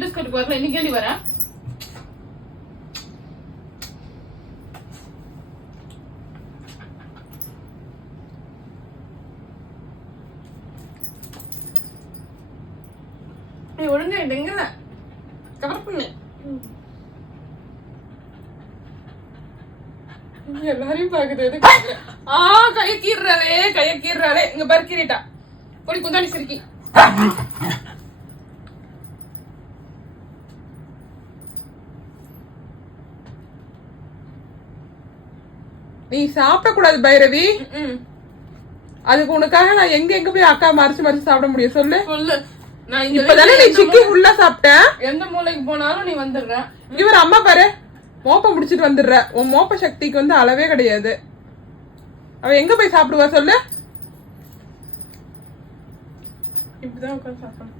பிஸ்கட்டுக்கு வரல, இன்னைக்கு நீ வர. நீ ஒழுங்கா எங்கல கவர் பண்ணு. எல்லாரையும் பாக்குது. கைய கீறாளே இங்க பாரு, கீறிட்டா. பொடி குந்தாணி சிரிக்கி. நீ சாப்பிட கூடாது பைரவி. அதுக்கு உனக்காக நான் எங்க போய் அக்கா மறைச்சு சாப்பிட முடியும் சொல்லு. நான் இப்பதானே நீ சிக்கி ஃபுல்லா சாப்பிட்ட. எந்த மூலைக்கு போனாலும் நீ வந்துடுற. இவர் அம்மா பாரு மோப்ப முடிச்சிட்டு வந்துடுற. உன் மோப்ப சக்திக்கு வந்து அளவே கிடையாது. அவ எங்க போய் சாப்பிடுவா சொல்லு. இப்படிதான் உட்காந்து சாப்பிடணும்.